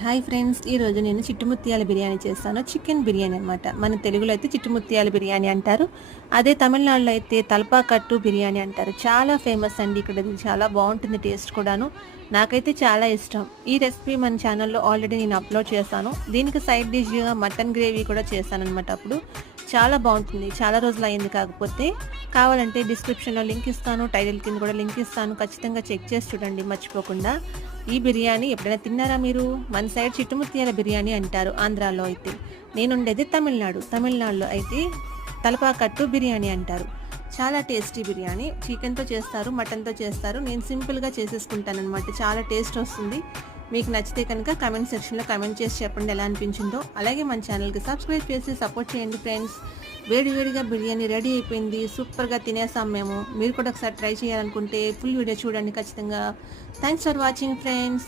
Hi friends, ఈరోజు నేను చిట్టుముత్యాల బిర్యానీ చేస్తాను. చికెన్ బిర్యానీ అనమాట. మన తెలుగులో అయితే చిట్టుముత్యాల బిర్యానీ అంటారు. అదే తమిళనాడులో అయితే తలపాకట్టు బిర్యానీ అంటారు. చాలా ఫేమస్ అండి ఇక్కడ. ఇది చాలా బాగుంటుంది, టేస్ట్ కూడాను. నాకైతే చాలా ఇష్టం. ఈ రెసిపీ మన ఛానల్లో ఆల్రెడీ నేను అప్లోడ్ చేశాను. దీనికి సైడ్ డిష్గా మటన్ గ్రేవీ కూడా చేశానమాట. అప్పుడు చాలా బాగుంటుంది. చాలా రోజులు అయింది. కాకపోతే కావాలంటే డిస్క్రిప్షన్లో లింక్ ఇస్తాను, టైటిల్ కింద కూడా లింక్ ఇస్తాను. ఖచ్చితంగా చెక్ చేసి చూడండి మర్చిపోకుండా. ఈ బిర్యానీ ఎప్పుడైనా తిన్నారా మీరు? మన సైడ్ చిట్టుముత్యాల బిర్యానీ అంటారు ఆంధ్రాలో అయితే. నేనుండేది తమిళనాడులో అయితే తలపాకట్టు బిర్యానీ అంటారు. చాలా టేస్టీ బిర్యానీ. చికెన్తో చేస్తారు, మటన్తో చేస్తారు. నేను సింపుల్గా చేసేసుకుంటాను అనమాట. చాలా టేస్ట్ వస్తుంది. మీకు నచ్చితే కనుక కమెంట్ సెక్షన్లో కమెంట్ చేసి చెప్పండి ఎలా అనిపించిందో. అలాగే మన ఛానల్కి సబ్స్క్రైబ్ చేసి సపోర్ట్ చేయండి ఫ్రెండ్స్. వేడివేడిగా బిర్యానీ రెడీ అయిపోయింది. సూపర్గా తినేసాం మేము. మీరు కూడా ఒకసారి ట్రై చేయాలనుకుంటే ఫుల్ వీడియో చూడండి ఖచ్చితంగా. Thanks for watching friends.